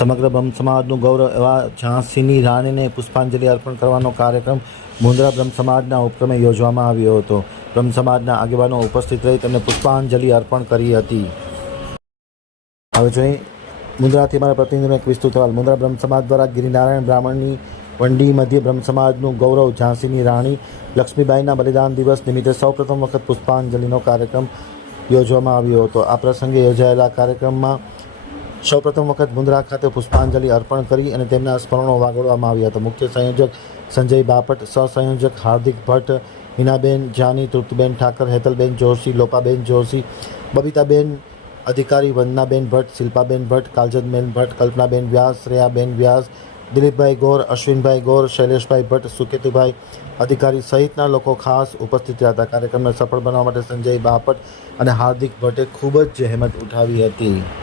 સમગ્ર બ્રહ્મ સમાજનું ગૌરવ એવા ઝાંસીની રાણીને પુષ્પાંજલિ અર્પણ કરવાનો કાર્યક્રમ મુંદ્રા બ્રહ્મ સમાજના ઉપક્રમે યોજવામાં આવ્યો હતો. બ્રહ્મ સમાજના આગેવાનો ઉપસ્થિત રહી તેમને પુષ્પાંજલિ અર્પણ કરી હતી. હવે જોઈએ મુંદ્રાથી અમારા પ્રતિનિધિનો એક વિસ્તૃત અહેવાલ મુંદ્રા બ્રહ્મ સમાજ દ્વારા ગિરિનારાયણ બ્રાહ્મણની વંડી મધ્ય બ્રહ્મ સમાજનું ગૌરવ ઝાંસીની રાણી લક્ષ્મીબાઈના બલિદાન દિવસ નિમિત્તે સૌપ્રથમ વખત પુષ્પાંજલિનો કાર્યક્રમ યોજવામાં આવ્યો હતો. આ પ્રસંગે યોજાયેલા કાર્યક્રમમાં સૌપ્રથમ વખત મુંદ્રા ખાતે પુષ્પાંજલિ અર્પણ કરી અને તેમના સ્મરણો વાગોળવામાં આવ્યા હતા. મુખ્ય સંયોજક સંજય બાપટ, સહસંયોજક હાર્દિક ભટ્ટ, હિનાબેન જાની, તૃપ્તબેન ઠાકર, હેતલબેન જોશી, લોપાબેન જોશી, બબીતાબેન અધિકારી, વંદનાબેન ભટ્ટ, શિલ્પાબેન ભટ્ટ કાલજદબેન ભટ્ટ, કલ્પનાબેન વ્યાસ, શ્રેયાબેન વ્યાસ, દિલીપભાઈ ગોર, અશ્વિનભાઈ ગોર, શૈલેષભાઈ ભટ્ટ, સુકેતુભાઈ અધિકારી સહિતના લોકો ખાસ ઉપસ્થિત રહ્યા હતા. કાર્યક્રમને સફળ બનાવવા માટે સંજય બાપટ અને હાર્દિક ભટ્ટે ખૂબ જ જહેમત ઉઠાવી હતી.